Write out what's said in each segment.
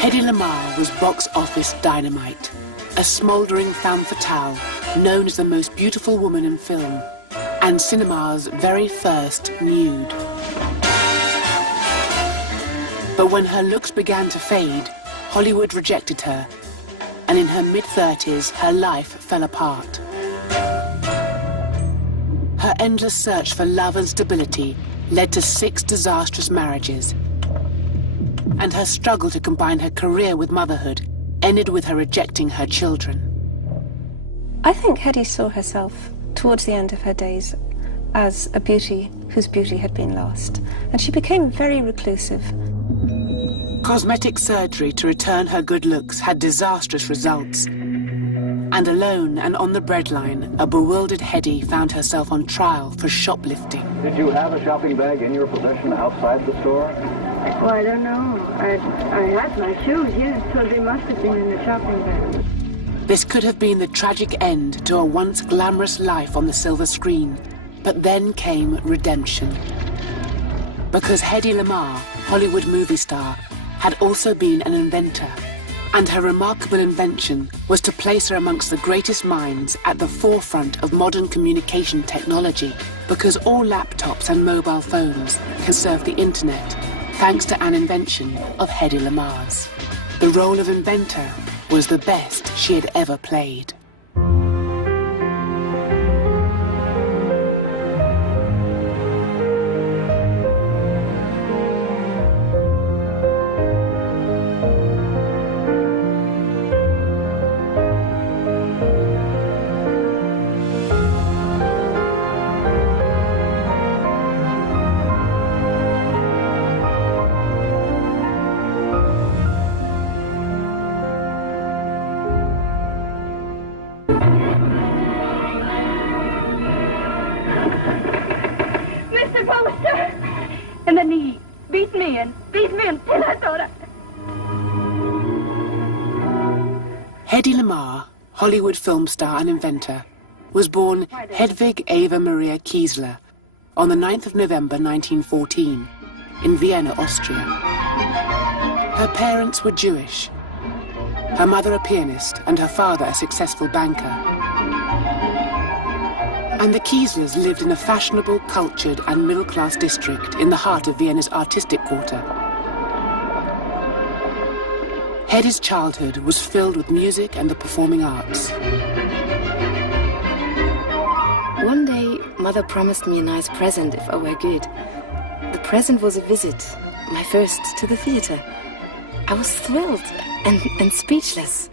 Hedy Lamarr was box office dynamite, a smouldering femme fatale known as the most beautiful woman in film, and cinema's very first nude. But when her looks began to fade, Hollywood rejected her, and in her mid-30s, her life fell apart. Her endless search for love and stability led to 6 disastrous marriages, and her struggle to combine her career with motherhood ended with her rejecting her children. I think Hedy saw herself towards the end of her days as a beauty whose beauty had been lost, and she became very reclusive. Cosmetic surgery to return her good looks had disastrous results. And alone and on the breadline, a bewildered Hedy found herself on trial for shoplifting. Did you have a shopping bag in your possession outside the store? Well, I don't know. I had my shoes, yes, so they must have been in the shopping bag. This could have been the tragic end to a once glamorous life on the silver screen. But then came redemption. Because Hedy Lamarr, Hollywood movie star, had also been an inventor. And her remarkable invention was to place her amongst the greatest minds at the forefront of modern communication technology, because all laptops and mobile phones can surf the internet, thanks to an invention of Hedy Lamarr's. The role of inventor was the best she had ever played. And then he beat me until I thought Hedy Lamarr, Hollywood film star and inventor, was born Hedwig Eva Maria Kiesler on the 9th of November 1914 in Vienna, Austria. Her parents were Jewish, her mother a pianist and her father a successful banker. And the Kieslers lived in a fashionable, cultured and middle-class district in the heart of Vienna's artistic quarter. Hedy's childhood was filled with music and the performing arts. One day, Mother promised me a nice present if I were good. The present was a visit, my first to the theater. I was thrilled and speechless.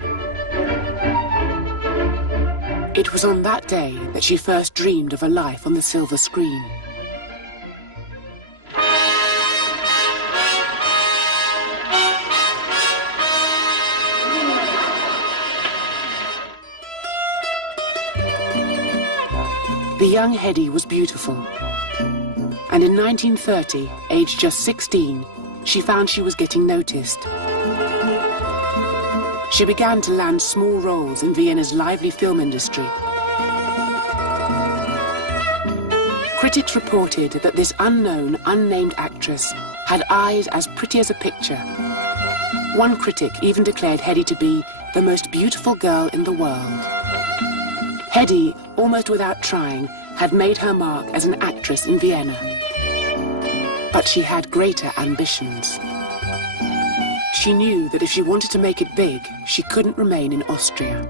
It was on that day that she first dreamed of a life on the silver screen. The young Hedy was beautiful. And in 1930, aged just 16, she found she was getting noticed. She began to land small roles in Vienna's lively film industry. Critics reported that this unknown, unnamed actress had eyes as pretty as a picture. One critic even declared Hedy to be the most beautiful girl in the world. Hedy, almost without trying, had made her mark as an actress in Vienna. But she had greater ambitions. She knew that if she wanted to make it big, she couldn't remain in Austria.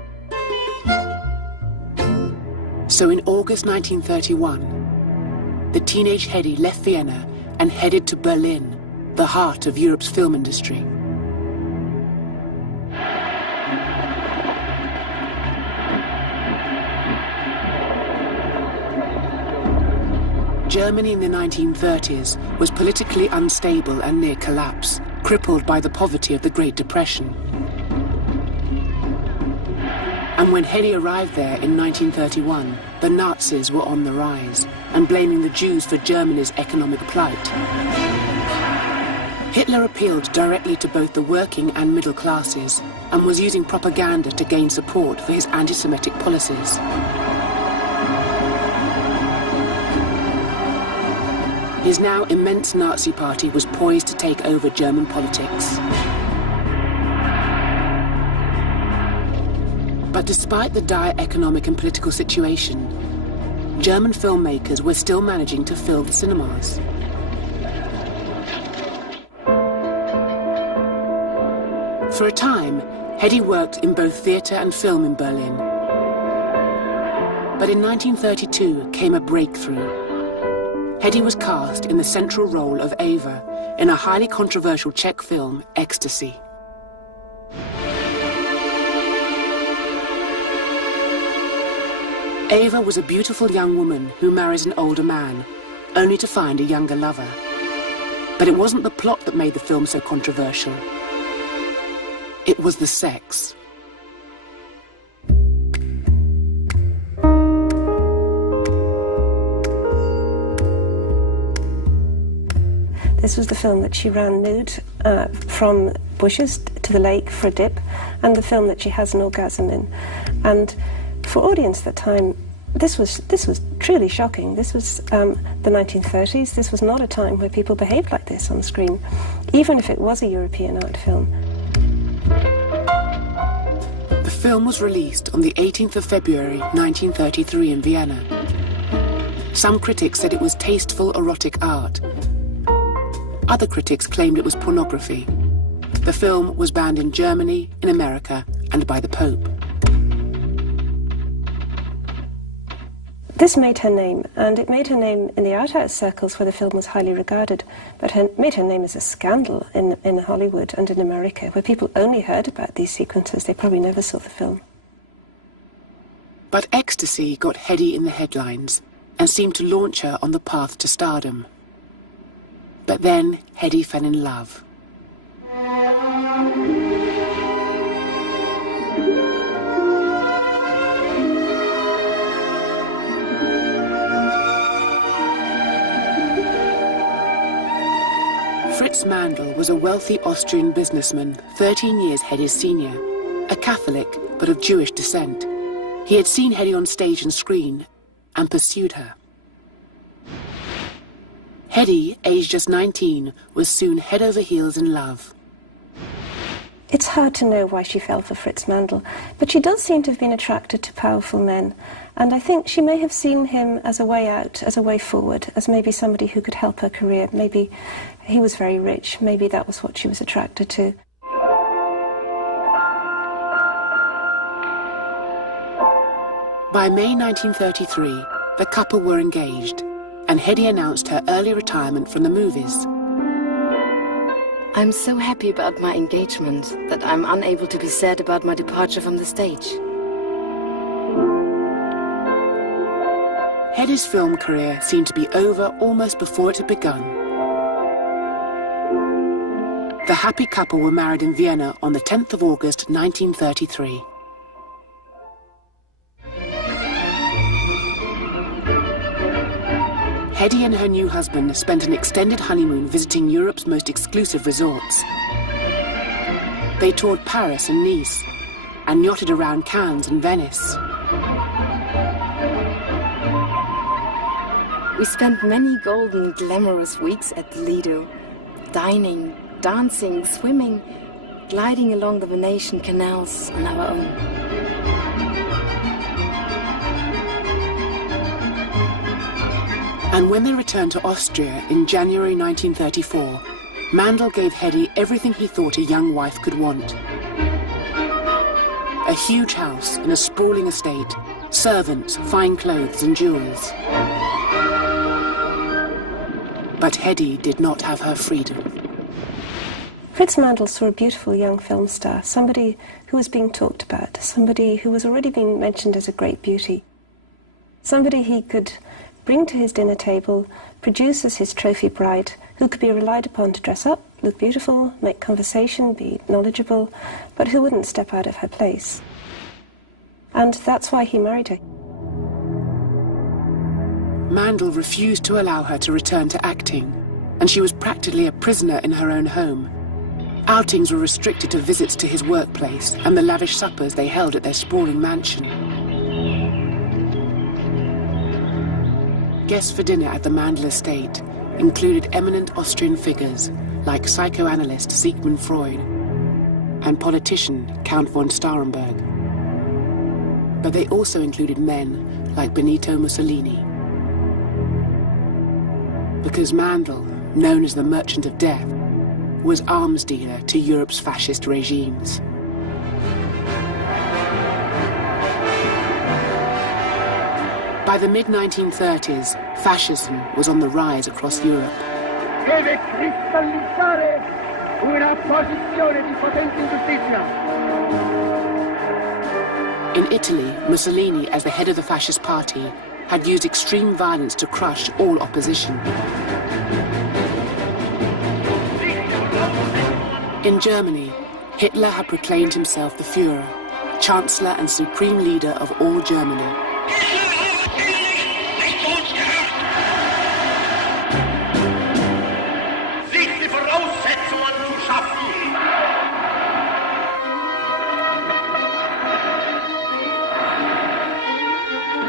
So in August 1931, the teenage Hedy left Vienna and headed to Berlin, the heart of Europe's film industry. Germany in the 1930s was politically unstable and near collapse, crippled by the poverty of the Great Depression. And when Hedy arrived there in 1931, the Nazis were on the rise and blaming the Jews for Germany's economic plight. Hitler appealed directly to both the working and middle classes and was using propaganda to gain support for his anti-Semitic policies. His now immense Nazi party was poised to take over German politics. But despite the dire economic and political situation, German filmmakers were still managing to fill the cinemas. For a time, Hedy worked in both theatre and film in Berlin. But in 1932 came a breakthrough. Hedy was cast in the central role of Eva in a highly controversial Czech film, Ecstasy. Eva was a beautiful young woman who marries an older man, only to find a younger lover. But it wasn't the plot that made the film so controversial. It was the sex. This was the film that she ran nude from bushes to the lake for a dip, and the film that she has an orgasm in. And for audience at the time, this was truly shocking. This was the 1930s. This was not a time where people behaved like this on screen, even if it was a European art film. The film was released on the 18th of February 1933 in Vienna. Some critics said it was tasteful erotic art. Other critics claimed it was pornography. The film was banned in Germany, in America, and by the Pope. This made her name, and it made her name in the art house circles where the film was highly regarded, but made her name as a scandal in Hollywood and in America, where people only heard about these sequences. They probably never saw the film. But Ecstasy got Hedy in the headlines and seemed to launch her on the path to stardom. But then Hedy fell in love. Fritz Mandl was a wealthy Austrian businessman, 13 years Hedy's senior, a Catholic but of Jewish descent. He had seen Hedy on stage and screen and pursued her. Hedy, aged just 19, was soon head over heels in love. It's hard to know why she fell for Fritz Mandl, but she does seem to have been attracted to powerful men, and I think she may have seen him as a way out, as a way forward, as maybe somebody who could help her career. Maybe he was very rich, maybe that was what she was attracted to. By May 1933, the couple were engaged, and Hedy announced her early retirement from the movies. I'm so happy about my engagement that I'm unable to be sad about my departure from the stage. Hedy's film career seemed to be over almost before it had begun. The happy couple were married in Vienna on the 10th of August 1933. Hedy and her new husband spent an extended honeymoon visiting Europe's most exclusive resorts. They toured Paris and Nice, and yachted around Cannes and Venice. We spent many golden, glamorous weeks at the Lido, dining, dancing, swimming, gliding along the Venetian canals on our own. And when they returned to Austria in January 1934, Mandl gave Hedy everything he thought a young wife could want. A huge house in a sprawling estate, servants, fine clothes and jewels. But Hedy did not have her freedom. Fritz Mandl saw a beautiful young film star, somebody who was being talked about, somebody who was already being mentioned as a great beauty, somebody he could bring to his dinner table, produce as his trophy bride, who could be relied upon to dress up, look beautiful, make conversation, be knowledgeable, but who wouldn't step out of her place. And that's why he married her. Mandl refused to allow her to return to acting, and she was practically a prisoner in her own home. Outings were restricted to visits to his workplace and the lavish suppers they held at their sprawling mansion. Guests for dinner at the Mandl estate included eminent Austrian figures like psychoanalyst Sigmund Freud and politician Count von Staurenberg. but they also included men like Benito Mussolini. Because Mandel, known as the Merchant of Death, was arms dealer to Europe's fascist regimes. By the mid-1930s, fascism was on the rise across Europe. Deve cristallizzare una posizione di potente ingiustizia. In Italy, Mussolini, as the head of the fascist party, had used extreme violence to crush all opposition. In Germany, Hitler had proclaimed himself the Führer, Chancellor and supreme leader of all Germany.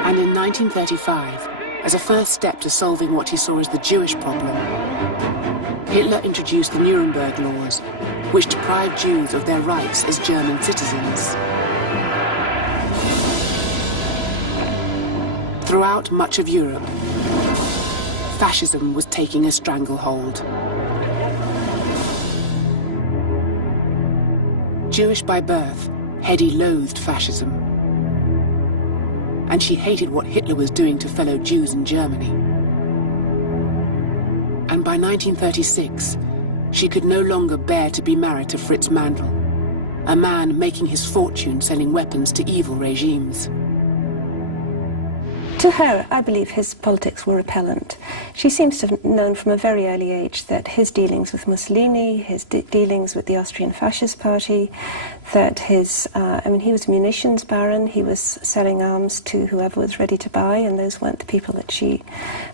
And in 1935, as a first step to solving what he saw as the Jewish problem, Hitler introduced the Nuremberg Laws, which deprived Jews of their rights as German citizens. Throughout much of Europe, fascism was taking a stranglehold. Jewish by birth, Hedy loathed fascism. And she hated what Hitler was doing to fellow Jews in Germany. And by 1936, she could no longer bear to be married to Fritz Mandel, a man making his fortune selling weapons to evil regimes. To her, I believe his politics were repellent. She seems to have known from a very early age that his dealings with Mussolini, his dealings with the Austrian Fascist Party, that he was a munitions baron, he was selling arms to whoever was ready to buy, and those weren't the people that she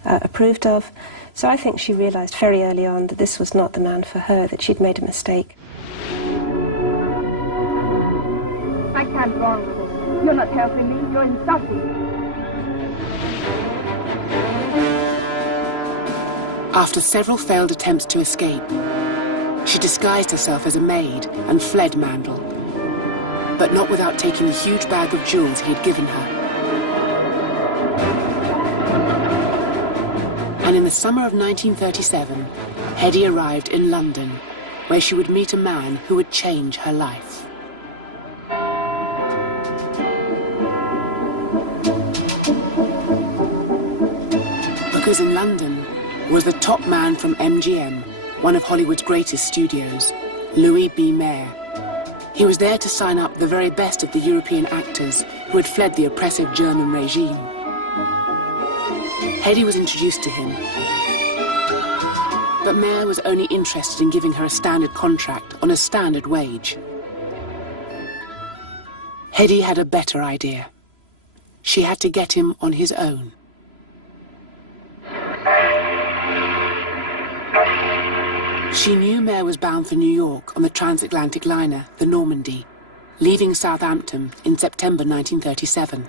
approved of. So I think she realized very early on that this was not the man for her, that she'd made a mistake. I can't go on with it. You're not helping me, you're insulting me. After several failed attempts to escape, she disguised herself as a maid and fled Mandel, but not without taking the huge bag of jewels he had given her. And in the summer of 1937, Hedy arrived in London, where she would meet a man who would change her life. Because in London was the top man from MGM, one of Hollywood's greatest studios, Louis B. Mayer. He was there to sign up the very best of the European actors who had fled the oppressive German regime. Hedy was introduced to him, but Mayer was only interested in giving her a standard contract on a standard wage. Hedy had a better idea. She had to get him on his own. She knew Mayer was bound for New York on the transatlantic liner, the Normandy, leaving Southampton in September 1937.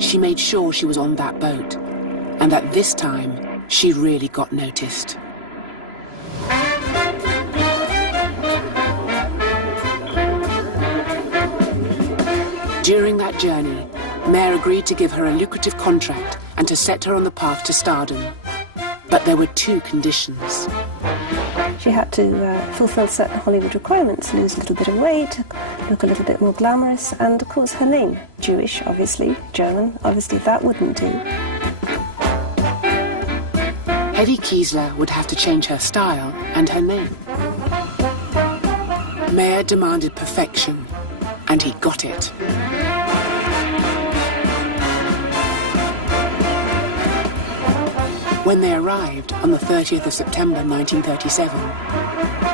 She made sure she was on that boat, and that this time she really got noticed. During that journey, Mayer agreed to give her a lucrative contract and to set her on the path to stardom. But there were two conditions. She had to fulfill certain Hollywood requirements, lose a little bit of weight, look a little bit more glamorous, and of course her name. Jewish, obviously, German, obviously that wouldn't do. Hedy Kiesler would have to change her style and her name. Mayer demanded perfection, and he got it. When they arrived on the 30th of September 1937,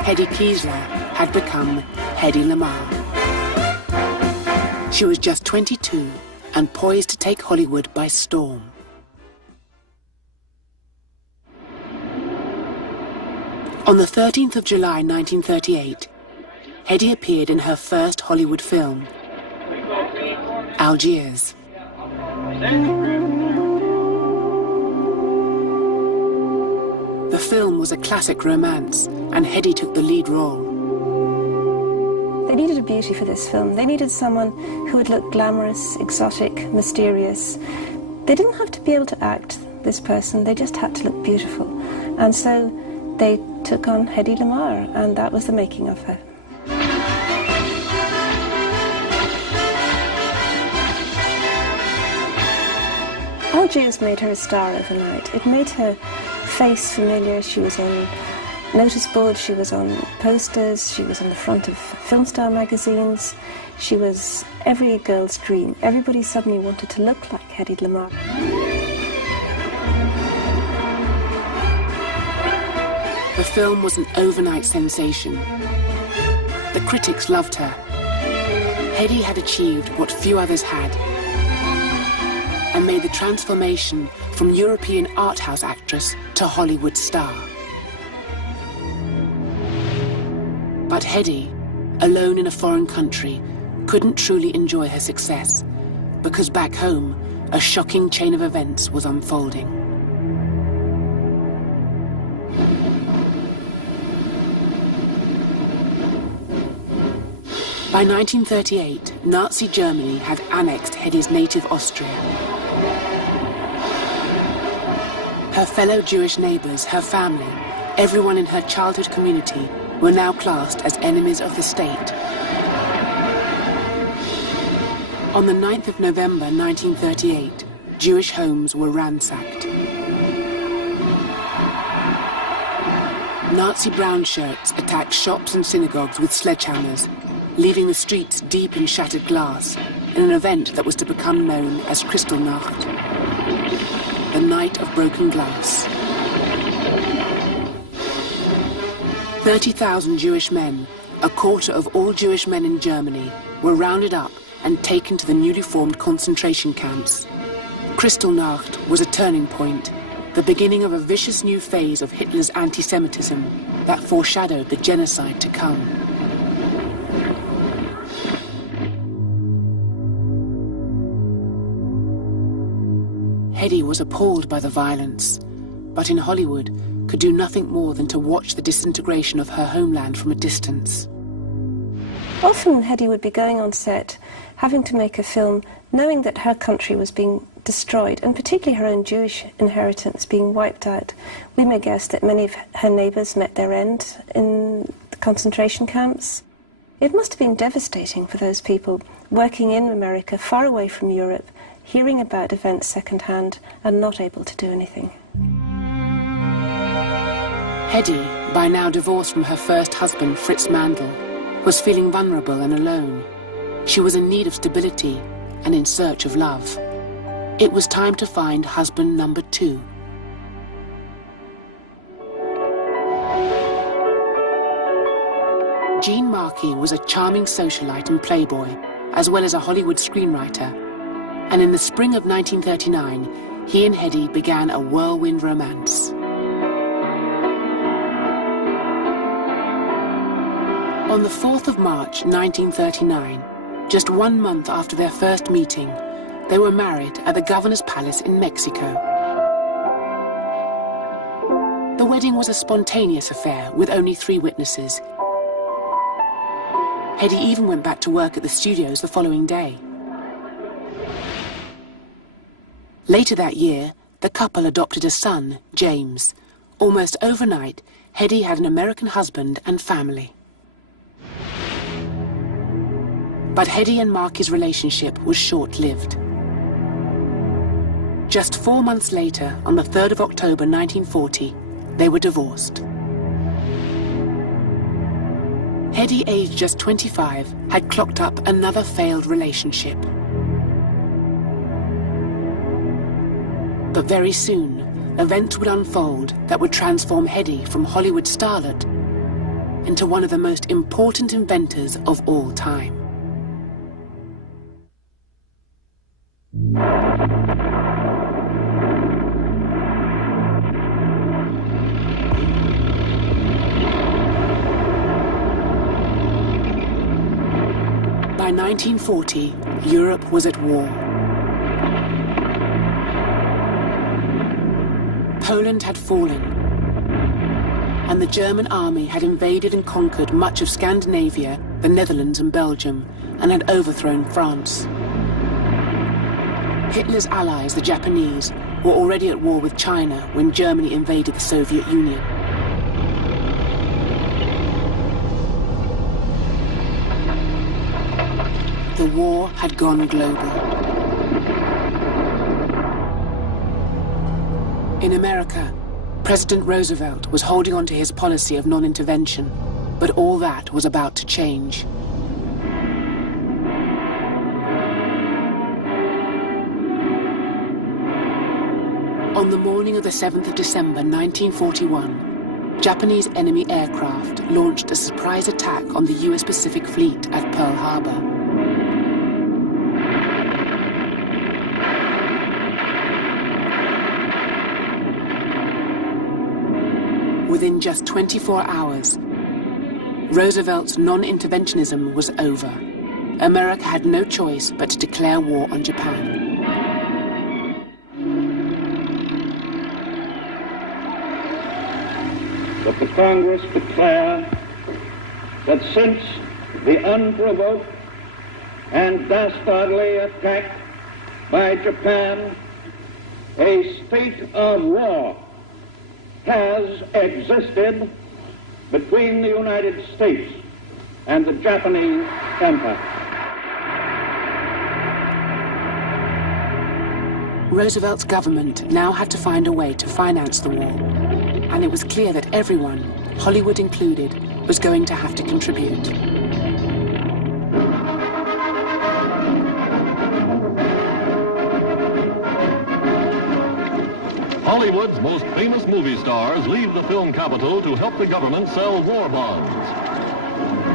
Hedy Kiesler had become Hedy Lamarr. She was just 22 and poised to take Hollywood by storm. On the 13th of July 1938, Hedy appeared in her first Hollywood film, Algiers. The film was a classic romance, and Hedy took the lead role. They needed a beauty for this film. They needed someone who would look glamorous, exotic, mysterious. They didn't have to be able to act, this person. They just had to look beautiful. And so they took on Hedy Lamarr, and that was the making of her. Algiers made her a star overnight. It made her face familiar. She was on notice boards, she was on posters, she was on the front of film star magazines. She was every girl's dream. Everybody suddenly wanted to look like Hedy Lamarr. The film was an overnight sensation. The critics loved her. Hedy had achieved what few others had, and made the transformation from European art house actress to Hollywood star. But Hedy, alone in a foreign country, couldn't truly enjoy her success, because back home, a shocking chain of events was unfolding. By 1938, Nazi Germany had annexed Hedy's native Austria. Her fellow Jewish neighbors, her family, everyone in her childhood community were now classed as enemies of the state. On the 9th of November 1938, Jewish homes were ransacked. Nazi brown shirts attacked shops and synagogues with sledgehammers, leaving the streets deep in shattered glass in an event that was to become known as Kristallnacht, the night of broken glass. 30,000 Jewish men, a quarter of all Jewish men in Germany, were rounded up and taken to the newly formed concentration camps. Kristallnacht was a turning point, the beginning of a vicious new phase of Hitler's anti-Semitism that foreshadowed the genocide to come. Hedy was appalled by the violence, but in Hollywood could do nothing more than to watch the disintegration of her homeland from a distance. Often Hedy would be going on set, having to make a film, knowing that her country was being destroyed, and particularly her own Jewish inheritance being wiped out. We may guess that many of her neighbours met their end in the concentration camps. It must have been devastating for those people working in America, far away from Europe, hearing about events secondhand and not able to do anything. Hedy, by now divorced from her first husband, Fritz Mandl, was feeling vulnerable and alone. She was in need of stability and in search of love. It was time to find husband number 2. Gene Markey was a charming socialite and playboy, as well as a Hollywood screenwriter. And in the spring of 1939, he and Hedy began a whirlwind romance. On the 4th of March 1939, just 1 month after their first meeting, they were married at the governor's palace in Mexico. The wedding was a spontaneous affair with only 3 witnesses. Hedy even went back to work at the studios the following day. Later that year, the couple adopted a son, James. Almost overnight, Hedy had an American husband and family. But Hedy and Markey's relationship was short-lived. Just 4 months later, on the 3rd of October 1940, they were divorced. Hedy, aged just 25, had clocked up another failed relationship. But very soon, events would unfold that would transform Hedy from Hollywood starlet into one of the most important inventors of all time. By 1940, Europe was at war. Poland had fallen, and the German army had invaded and conquered much of Scandinavia, the Netherlands and Belgium, and had overthrown France. Hitler's allies, the Japanese, were already at war with China when Germany invaded the Soviet Union. The war had gone global. In America, President Roosevelt was holding on to his policy of non-intervention, but all that was about to change. On the morning of the 7th of December 1941, Japanese enemy aircraft launched a surprise attack on the US Pacific Fleet at Pearl Harbor. Within just 24 hours, Roosevelt's non-interventionism was over. America had no choice but to declare war on Japan. That the Congress declare that since the unprovoked and dastardly attack by Japan, a state of war has existed between the United States and the Japanese Empire. Roosevelt's government now had to find a way to finance the war, and it was clear that everyone, Hollywood included, was going to have to contribute. Hollywood's most famous movie stars leave the film capital to help the government sell war bonds.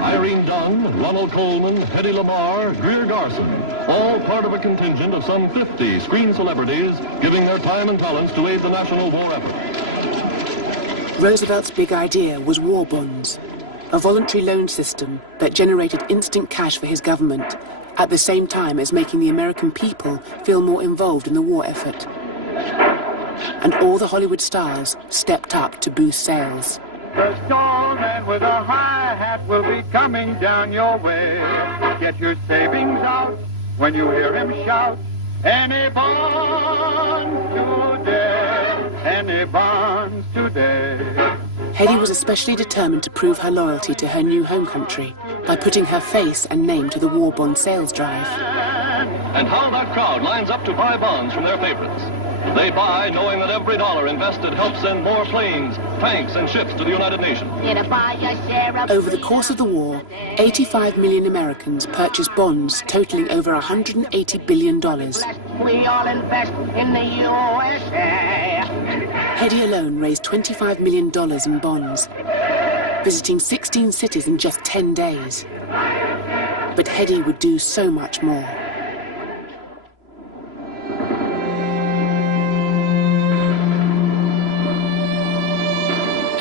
Irene Dunne, Ronald Colman, Hedy Lamarr, Greer Garson, all part of a contingent of some 50 screen celebrities giving their time and talents to aid the national war effort. Roosevelt's big idea was war bonds, a voluntary loan system that generated instant cash for his government, at the same time as making the American people feel more involved in the war effort. And all the Hollywood stars stepped up to boost sales. The storeman with a high hat will be coming down your way. Get your savings out when you hear him shout, any bonds today, any bonds today. Hedy was especially determined to prove her loyalty to her new home country by putting her face and name to the war bond sales drive. And how that crowd lines up to buy bonds from their favorites. They buy knowing that every dollar invested helps send more planes, tanks, and ships to the United Nations. Over the course of the war, 85 million Americans purchased bonds totaling over $180 billion. We all invest in the USA. Hedy alone raised $25 million in bonds, visiting 16 cities in just 10 days. But Hedy would do so much more.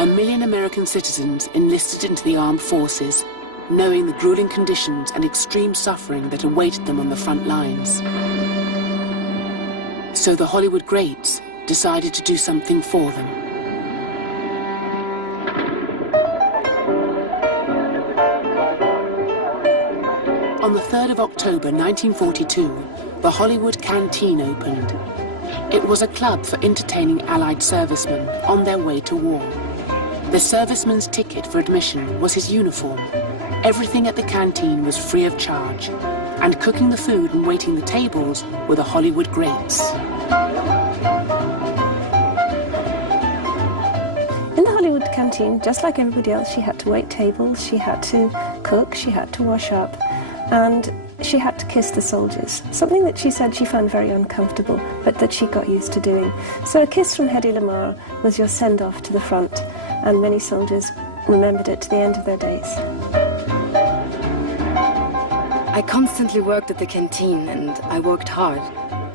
A million American citizens enlisted into the armed forces, knowing the grueling conditions and extreme suffering that awaited them on the front lines. So the Hollywood greats decided to do something for them. On the 3rd of October 1942, the Hollywood Canteen opened. It was a club for entertaining Allied servicemen on their way to war. The serviceman's ticket for admission was his uniform. Everything at the canteen was free of charge, and cooking the food and waiting the tables were the Hollywood greats. In the Hollywood canteen, just like everybody else, she had to wait tables, she had to cook, she had to wash up, and she had to kiss the soldiers, something that she said she found very uncomfortable, but that she got used to doing. So a kiss from Hedy Lamarr was your send-off to the front, and many soldiers remembered it to the end of their days. I constantly worked at the canteen, and I worked hard.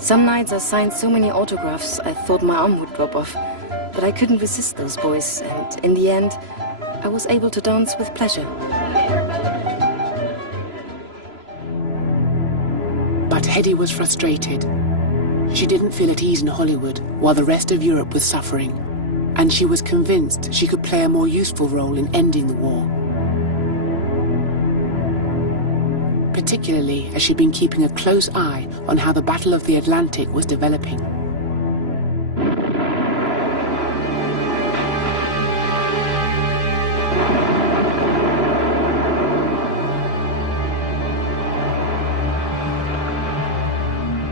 Some nights I signed so many autographs I thought my arm would drop off, but I couldn't resist those boys, and in the end, I was able to dance with pleasure. But Hedy was frustrated. She didn't feel at ease in Hollywood while the rest of Europe was suffering, and she was convinced she could play a more useful role in ending the war. Particularly as she'd been keeping a close eye on how the Battle of the Atlantic was developing.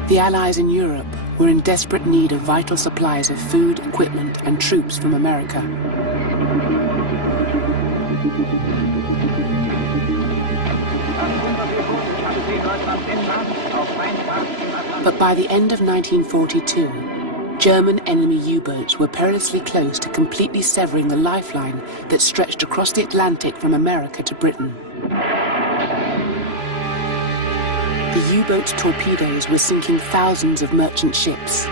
The Allies in Europe were in desperate need of vital supplies of food, equipment, and troops from America. But by the end of 1942, German enemy U-boats were perilously close to completely severing the lifeline that stretched across the Atlantic from America to Britain. The U-boat's torpedoes were sinking thousands of merchant ships.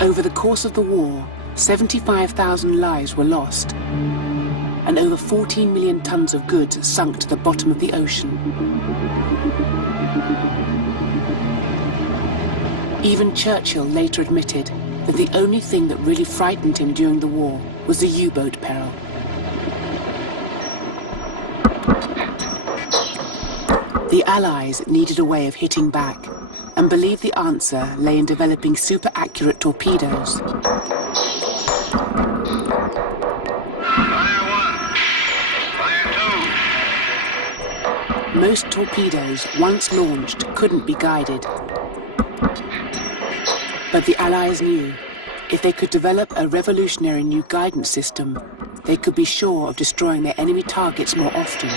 Over the course of the war, 75,000 lives were lost, and over 14 million tons of goods sunk to the bottom of the ocean. Even Churchill later admitted that the only thing that really frightened him during the war was the U-boat peril. The Allies needed a way of hitting back, and believed the answer lay in developing super-accurate torpedoes. Most torpedoes, once launched, couldn't be guided. But the Allies knew if they could develop a revolutionary new guidance system, they could be sure of destroying their enemy targets more often.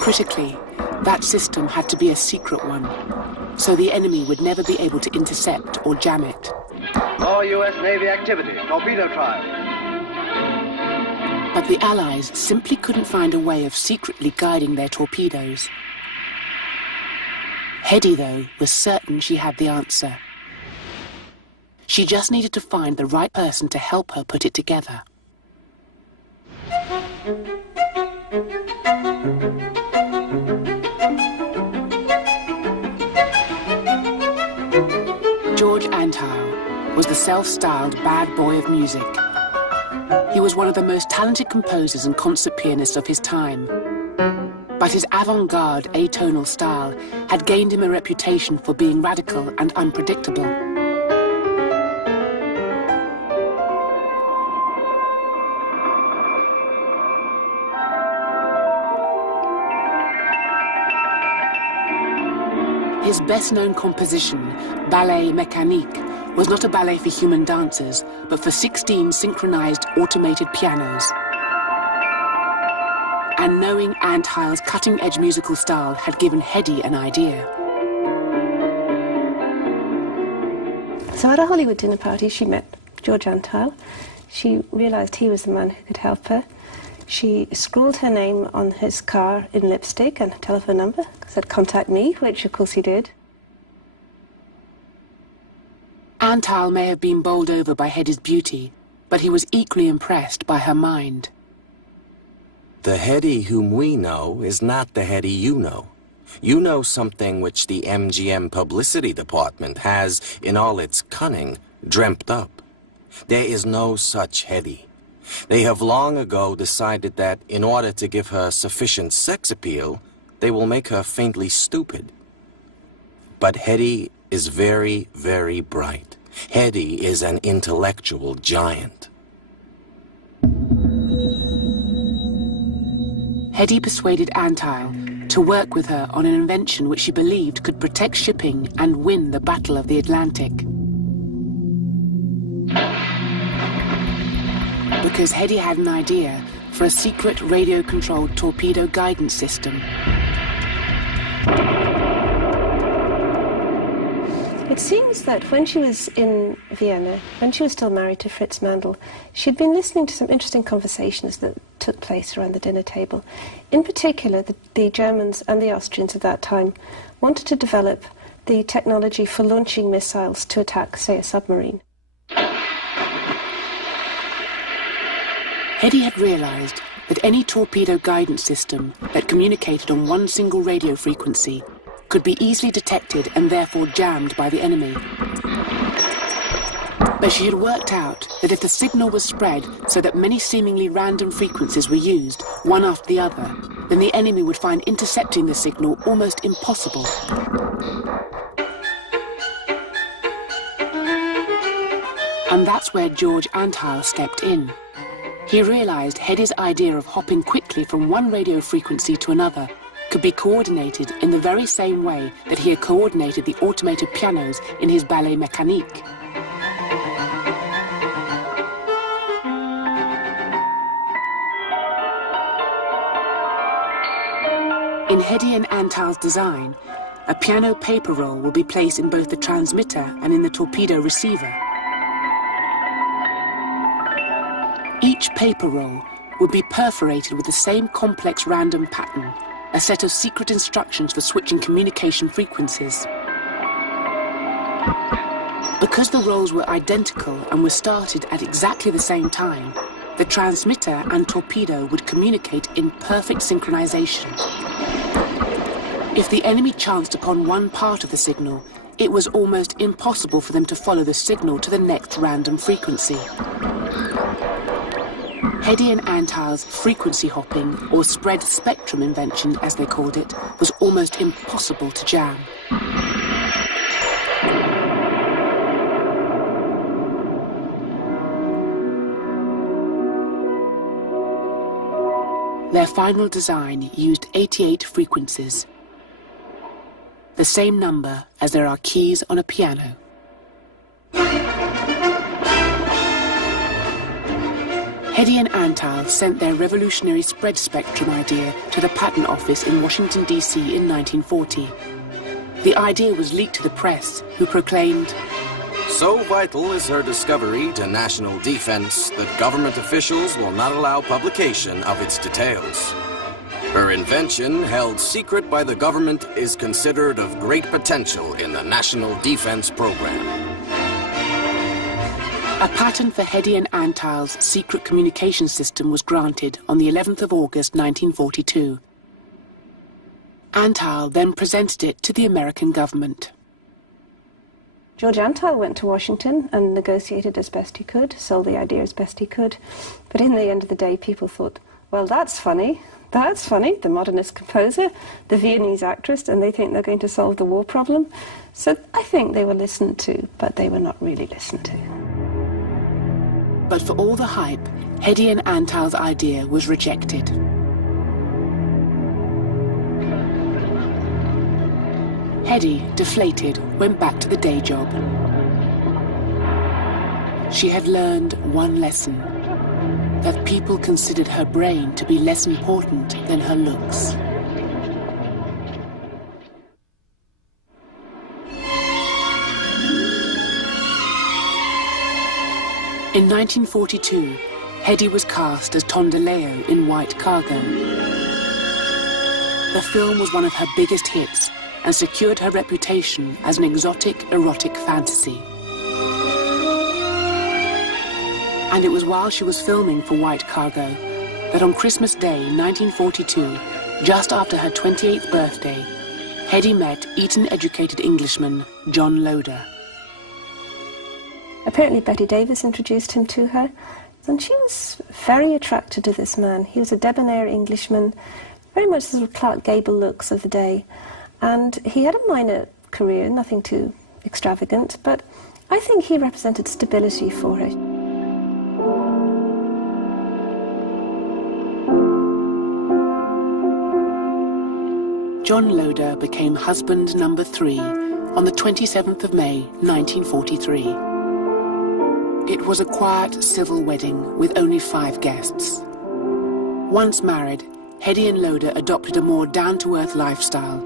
Critically, that system had to be a secret one, so the enemy would never be able to intercept or jam it. More U.S. Navy activity. Torpedo trial. But the Allies simply couldn't find a way of secretly guiding their torpedoes. Hedy, though, was certain she had the answer. She just needed to find the right person to help her put it together. George Antheil was the self-styled bad boy of music. He was one of the most talented composers and concert pianists of his time. But his avant-garde atonal style had gained him a reputation for being radical and unpredictable. His best-known composition, Ballet Mécanique, was not a ballet for human dancers, but for 16 synchronized automated pianos. And knowing Antheil's cutting-edge musical style had given Hedy an idea. So at a Hollywood dinner party, she met George Antheil. She realized he was the man who could help her. She scrawled her name on his car in lipstick and a telephone number, said, "Contact me," which of course he did. Antheil may have been bowled over by Hedy's beauty, but he was equally impressed by her mind. The Hedy whom we know is not the Hedy you know. You know something which the MGM publicity department has, in all its cunning, dreamt up. There is no such Hedy. They have long ago decided that in order to give her sufficient sex appeal, they will make her faintly stupid. But Hedy is very, very bright. Hedy is an intellectual giant. Hedy persuaded Antheil to work with her on an invention which she believed could protect shipping and win the Battle of the Atlantic. Because Hedy had an idea for a secret radio-controlled torpedo guidance system. It seems that when she was in Vienna, when she was still married to Fritz Mandl, she'd been listening to some interesting conversations that took place around the dinner table. In particular, the Germans and the Austrians at that time wanted to develop the technology for launching missiles to attack, say, a submarine. Hedy had realized that any torpedo guidance system that communicated on one single radio frequency could be easily detected and therefore jammed by the enemy. But she had worked out that if the signal was spread so that many seemingly random frequencies were used, one after the other, then the enemy would find intercepting the signal almost impossible. And that's where George Antheil stepped in. He realized Hedy's idea of hopping quickly from one radio frequency to another could be coordinated in the very same way that he had coordinated the automated pianos in his Ballet Mécanique. In Hedy and Antheil's design, a piano paper roll will be placed in both the transmitter and in the torpedo receiver. Each paper roll would be perforated with the same complex random pattern, a set of secret instructions for switching communication frequencies. Because the rolls were identical and were started at exactly the same time, the transmitter and torpedo would communicate in perfect synchronization. If the enemy chanced upon one part of the signal, it was almost impossible for them to follow the signal to the next random frequency. Hedy and Antheil's frequency hopping, or spread spectrum invention as they called it, was almost impossible to jam. Their final design used 88 frequencies, the same number as there are keys on a piano. Hedy and Antheil sent their revolutionary spread spectrum idea to the Patent Office in Washington, D.C. in 1940. The idea was leaked to the press, who proclaimed, "So vital is her discovery to national defense that government officials will not allow publication of its details. Her invention, held secret by the government, is considered of great potential in the national defense program." A patent for Hedy and Antheil's secret communication system was granted on the 11th of August 1942. Antheil then presented it to the American government. George Antheil went to Washington and negotiated as best he could, sold the idea as best he could. But in the end of the day, people thought, well, that's funny, the modernist composer, the Viennese actress, and they think they're going to solve the war problem. So I think they were listened to, but they were not really listened to. But for all the hype, Hedy and Antheil's idea was rejected. Hedy, deflated, went back to the day job. She had learned one lesson, that people considered her brain to be less important than her looks. In 1942, Hedy was cast as Tondeleyo in White Cargo. The film was one of her biggest hits and secured her reputation as an exotic, erotic fantasy. And it was while she was filming for White Cargo that on Christmas Day 1942, just after her 28th birthday, Hedy met Eton-educated Englishman John Loder. Apparently Betty Davis introduced him to her, and she was very attracted to this man. He was a debonair Englishman, very much the sort of Clark Gable looks of the day, and he had a minor career, nothing too extravagant, but I think he represented stability for her. John Loder became husband number 3 on the 27th of May, 1943. It was a quiet civil wedding with only 5 guests. Once married, Hedy and Loder adopted a more down-to-earth lifestyle,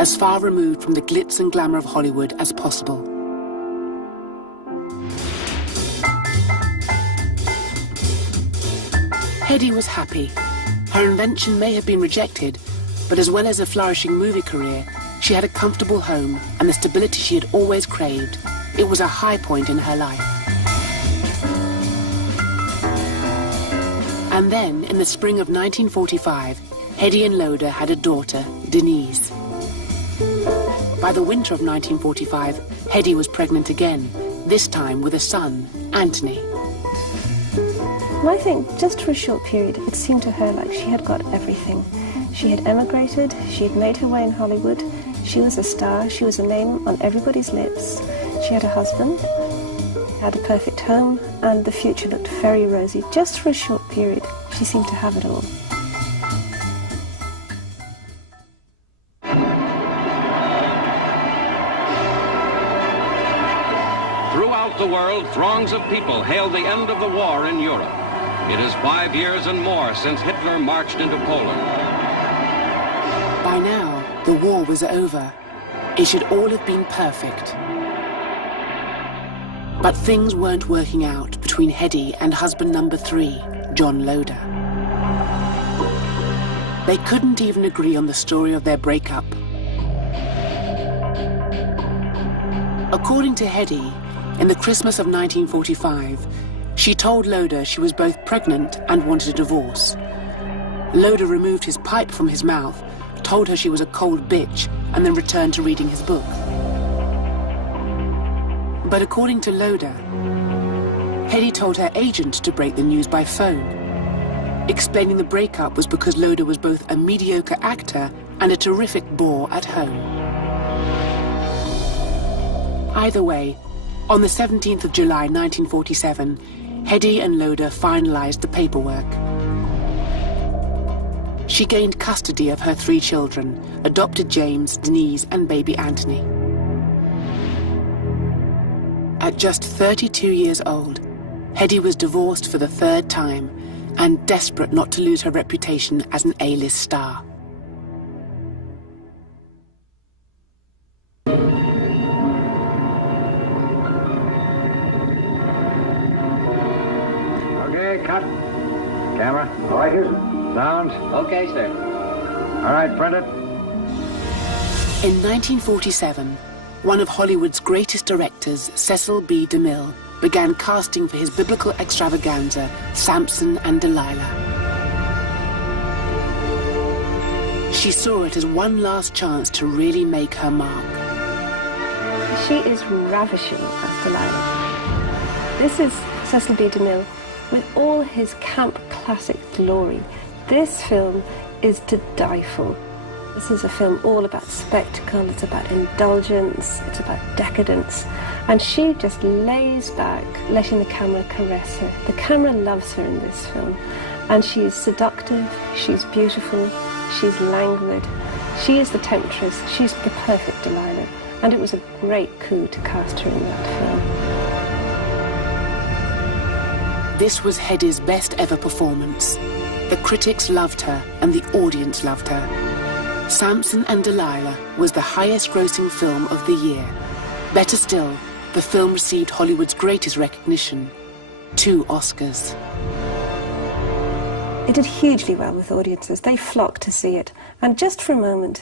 as far removed from the glitz and glamour of Hollywood as possible. Hedy was happy. Her invention may have been rejected, but as well as a flourishing movie career, she had a comfortable home and the stability she had always craved. It was a high point in her life. And then, in the spring of 1945, Hedy and Loder had a daughter, Denise. By the winter of 1945, Hedy was pregnant again, this time with a son, Anthony. And I think just for a short period, it seemed to her like she had got everything. She had emigrated, she had made her way in Hollywood, she was a star, she was a name on everybody's lips. She had a husband, had a perfect home, and the future looked very rosy. Just for a short period, she seemed to have it all. Throughout the world, throngs of people hailed the end of the war in Europe. It is 5 years and more since Hitler marched into Poland. By now, the war was over. It should all have been perfect. But things weren't working out between Hedy and husband number 3, John Loder. They couldn't even agree on the story of their breakup. According to Hedy, in the Christmas of 1945, she told Loder she was both pregnant and wanted a divorce. Loder removed his pipe from his mouth, told her she was a cold bitch, and then returned to reading his book. But according to Loder, Hedy told her agent to break the news by phone, explaining the breakup was because Loder was both a mediocre actor and a terrific bore at home. Either way, on the 17th of July 1947, Hedy and Loder finalized the paperwork. She gained custody of her 3 children, adopted James, Denise, and baby Anthony. At just 32 years old, Hedy was divorced for the 3rd time and desperate not to lose her reputation as an A-list star. Okay, cut. Camera. All right, here's sound. Okay, sir. All right, print it. In 1947, one of Hollywood's greatest directors, Cecil B. DeMille, began casting for his biblical extravaganza, Samson and Delilah. She saw it as one last chance to really make her mark. She is ravishing as Delilah. This is Cecil B. DeMille with all his camp classic glory. This film is to die for. This is a film all about spectacle, it's about indulgence, it's about decadence. And she just lays back, letting the camera caress her. The camera loves her in this film. And she is seductive, she's beautiful, she's languid. She is the temptress, she's the perfect Delilah. And it was a great coup to cast her in that film. This was Hedy's best ever performance. The critics loved her and the audience loved her. Samson and Delilah was the highest grossing film of the year. Better still, the film received Hollywood's greatest recognition, 2 Oscars. It did hugely well with audiences. They flocked to see it. And just for a moment,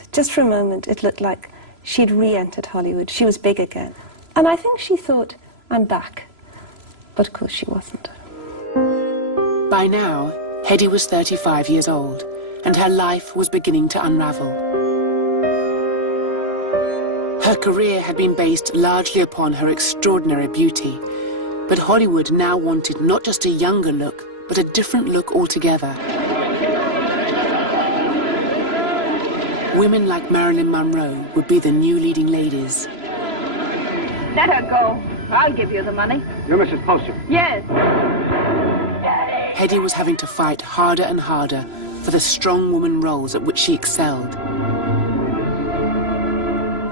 it looked like she'd re-entered Hollywood. She was big again. And I think she thought, I'm back. But of course she wasn't. By now, Hedy was 35 years old, and her life was beginning to unravel. Her career had been based largely upon her extraordinary beauty, but Hollywood now wanted not just a younger look, but a different look altogether. Women like Marilyn Monroe would be the new leading ladies. Let her go. I'll give you the money. You're Mrs. Poster. Yes. Hedy was having to fight harder and harder for the strong woman roles at which she excelled.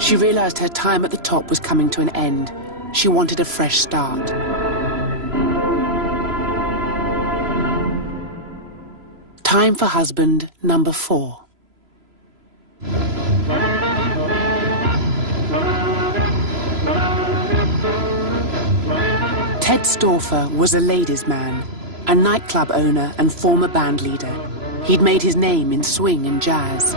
She realized her time at the top was coming to an end. She wanted a fresh start. Time for husband number 4. Ted Storfer was a ladies' man, a nightclub owner and former band leader. He'd made his name in swing and jazz.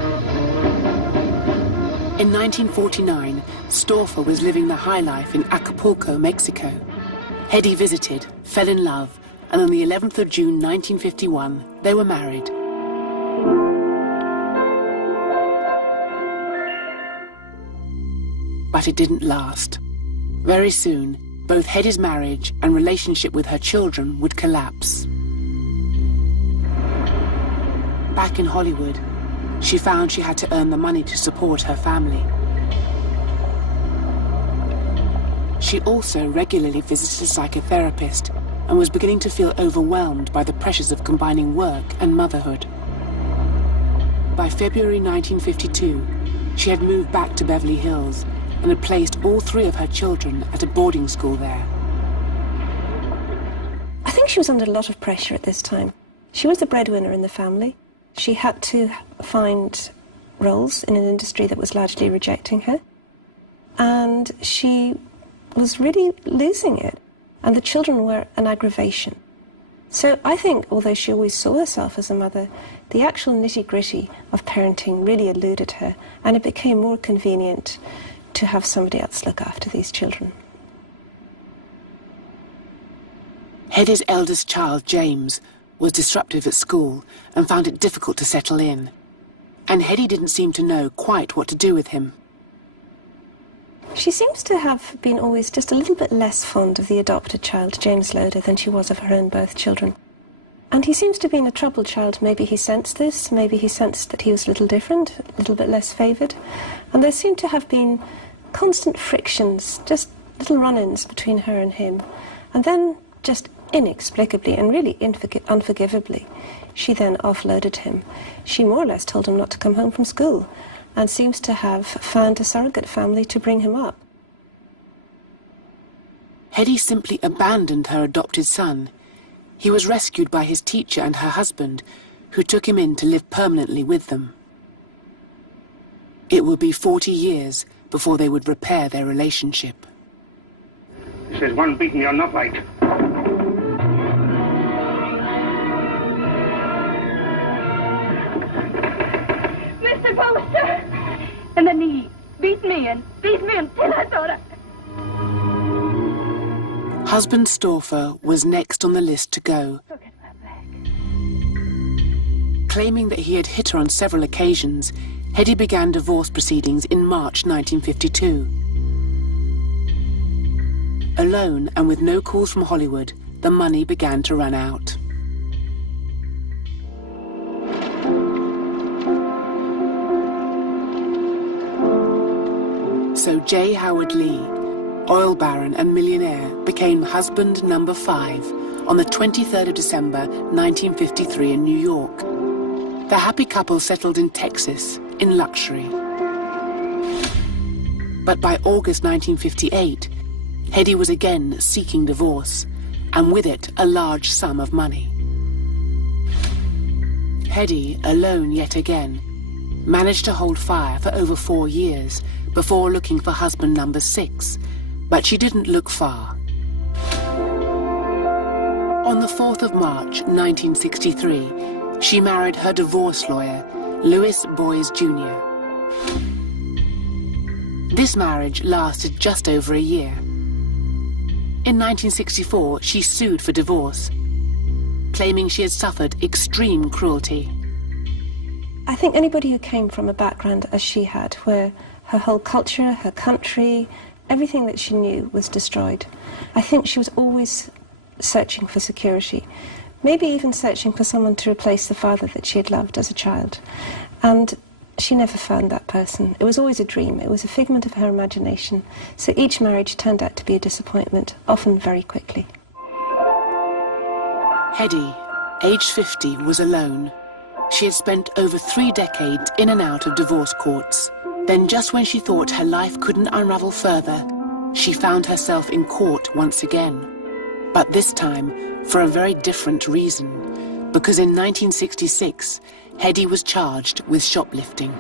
In 1949, Storfer was living the high life in Acapulco, Mexico. Hedy visited, fell in love, and on the 11th of June 1951, they were married. But it didn't last. Very soon, both Hetty's marriage and relationship with her children would collapse. Back in Hollywood, she found she had to earn the money to support her family. She also regularly visited a psychotherapist and was beginning to feel overwhelmed by the pressures of combining work and motherhood. By February 1952, she had moved back to Beverly Hills and had placed all 3 of her children at a boarding school there. I think she was under a lot of pressure at this time. She was the breadwinner in the family. She had to find roles in an industry that was largely rejecting her. And she was really losing it. And the children were an aggravation. So I think, although she always saw herself as a mother, the actual nitty-gritty of parenting really eluded her, and it became more convenient to have somebody else look after these children. Hetty's eldest child, James, was disruptive at school and found it difficult to settle in. And Hetty didn't seem to know quite what to do with him. She seems to have been always just a little bit less fond of the adopted child, James Loder, than she was of her own birth children. And he seems to have been a troubled child. Maybe he sensed this, maybe he sensed that he was a little different, a little bit less favoured. And there seemed to have been constant frictions, just little run-ins between her and him. And then, just inexplicably and really unforgivably, she then offloaded him. She more or less told him not to come home from school, and seems to have found a surrogate family to bring him up. Hetty simply abandoned her adopted son. He was rescued by his teacher and her husband, who took him in to live permanently with them. It would be 40 years before they would repair their relationship. This is one beating you're not right. Mr. Poster! And then he beat me until I thought Husband Stauffer was next on the list to go. Look at my back. Claiming that he had hit her on several occasions, Hetty began divorce proceedings in March 1952. Alone and with no calls from Hollywood, the money began to run out. So J. Howard Lee, oil baron and millionaire, became husband number 5 on the 23rd of December 1953 in New York. The happy couple settled in Texas in luxury. But by August 1958, Hetty was again seeking divorce, and with it a large sum of money. Hetty, alone yet again, managed to hold fire for over 4 years before looking for husband number 6, but she didn't look far. On the 4th of March 1963, she married her divorce lawyer, Louis Boys Jr. This marriage lasted just over a year. In 1964, she sued for divorce, claiming she had suffered extreme cruelty. I think anybody who came from a background as she had, where her whole culture, her country, everything that she knew was destroyed, I think she was always searching for security, maybe even searching for someone to replace the father that she had loved as a child. And she never found that person. It was always a dream. It was a figment of her imagination. So each marriage turned out to be a disappointment, often very quickly. Hetty, aged 50, was alone. She had spent over 3 decades in and out of divorce courts. Then just when she thought her life couldn't unravel further, she found herself in court once again. But this time for a very different reason, because in 1966, Hetty was charged with shoplifting.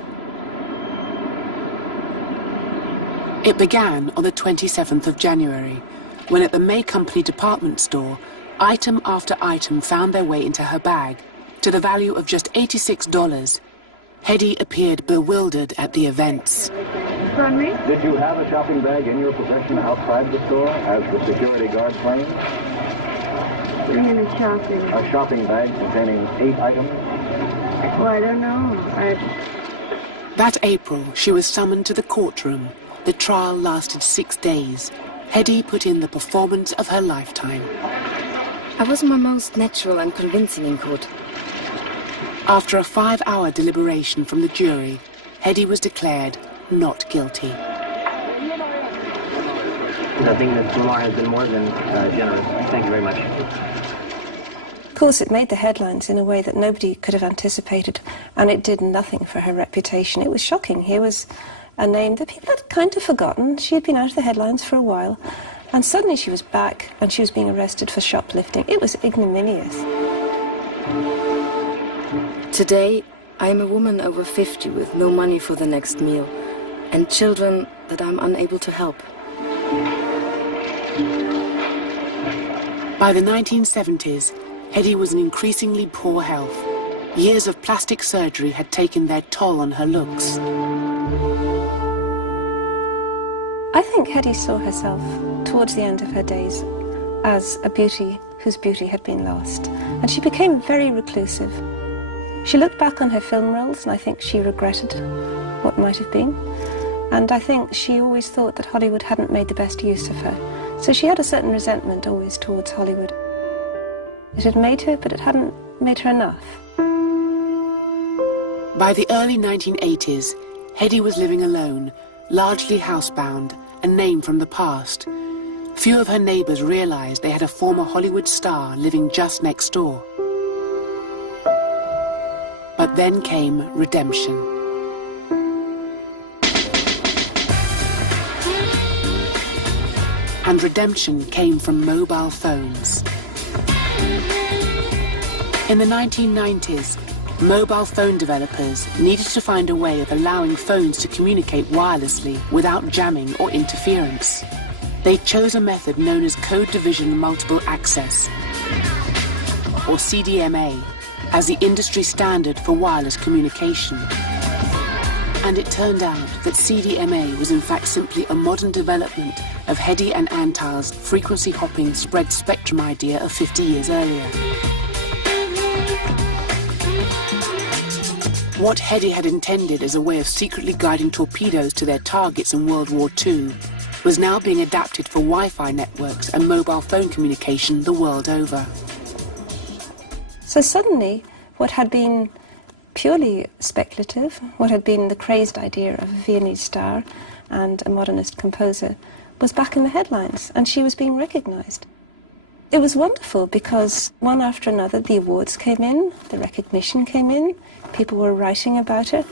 It began on the 27th of January, when at the May Company department store, item after item found their way into her bag, to the value of just $86. Hetty appeared bewildered at the events. Pardon me? Did you have a shopping bag in your possession outside the store, as the security guard claimed? What do you mean a shopping? A shopping bag containing 8 items? Oh, I don't know. That April, she was summoned to the courtroom, The trial lasted 6 days. Hedy put in the performance of her lifetime. I was my most natural and convincing in court. After a 5-hour deliberation from the jury, Hedy was declared not guilty. I think that Lamar has been more than generous. Thank you very much. Of course, it made the headlines in a way that nobody could have anticipated, and it did nothing for her reputation. It was shocking. Here was a name that people had kind of forgotten. She had been out of the headlines for a while, and suddenly she was back, and she was being arrested for shoplifting. It was ignominious. Today, I am a woman over 50 with no money for the next meal, and children that I'm unable to help. By the 1970s, Hedy was in increasingly poor health. Years of plastic surgery had taken their toll on her looks. I think Hedy saw herself, towards the end of her days, as a beauty whose beauty had been lost, and she became very reclusive. She looked back on her film roles, and I think she regretted what might have been. And I think she always thought that Hollywood hadn't made the best use of her. So she had a certain resentment always towards Hollywood. It had made her, but it hadn't made her enough. By the early 1980s, Hedy was living alone, largely housebound, a name from the past. Few of her neighbors realized they had a former Hollywood star living just next door. But then came redemption. And redemption came from mobile phones. In the 1990s, mobile phone developers needed to find a way of allowing phones to communicate wirelessly without jamming or interference. They chose a method known as Code Division Multiple Access, or CDMA, as the industry standard for wireless communication. And it turned out that CDMA was in fact simply a modern development of Hedy and Antheil's frequency hopping spread spectrum idea of 50 years earlier. What Hedy had intended as a way of secretly guiding torpedoes to their targets in World War II was now being adapted for Wi-Fi networks and mobile phone communication the world over. So suddenly, what had been purely speculative, what had been the crazed idea of a Viennese star and a modernist composer, was back in the headlines, and she was being recognized. It was wonderful because one after another the awards came in, the recognition came in, people were writing about her.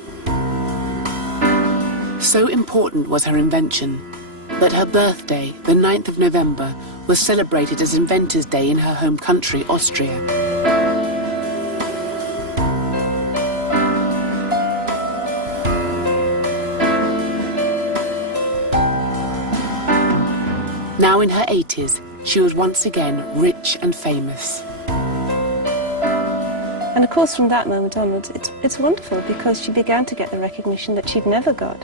So important was her invention that her birthday, the 9th of November, was celebrated as Inventor's Day in her home country, Austria. Now in her 80s, she was once again rich and famous. And of course from that moment onwards, it's wonderful because she began to get the recognition that she'd never got.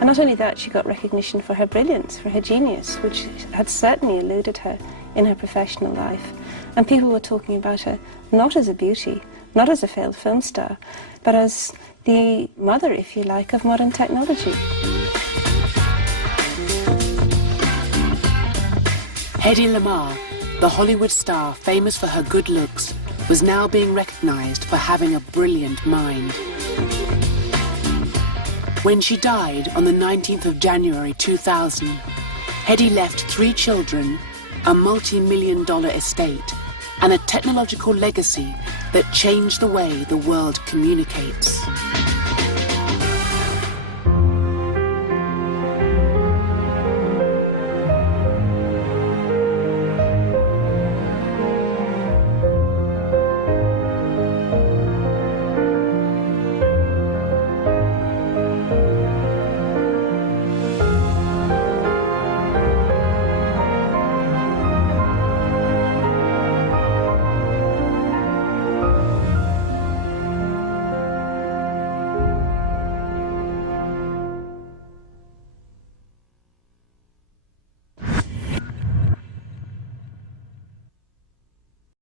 And not only that, she got recognition for her brilliance, for her genius, which had certainly eluded her in her professional life. And people were talking about her not as a beauty, not as a failed film star, but as the mother, if you like, of modern technology. Hedy Lamarr, the Hollywood star famous for her good looks, was now being recognized for having a brilliant mind. When she died on the 19th of January 2000, Hedy left 3 children, a multi-million-dollar estate, and a technological legacy that changed the way the world communicates.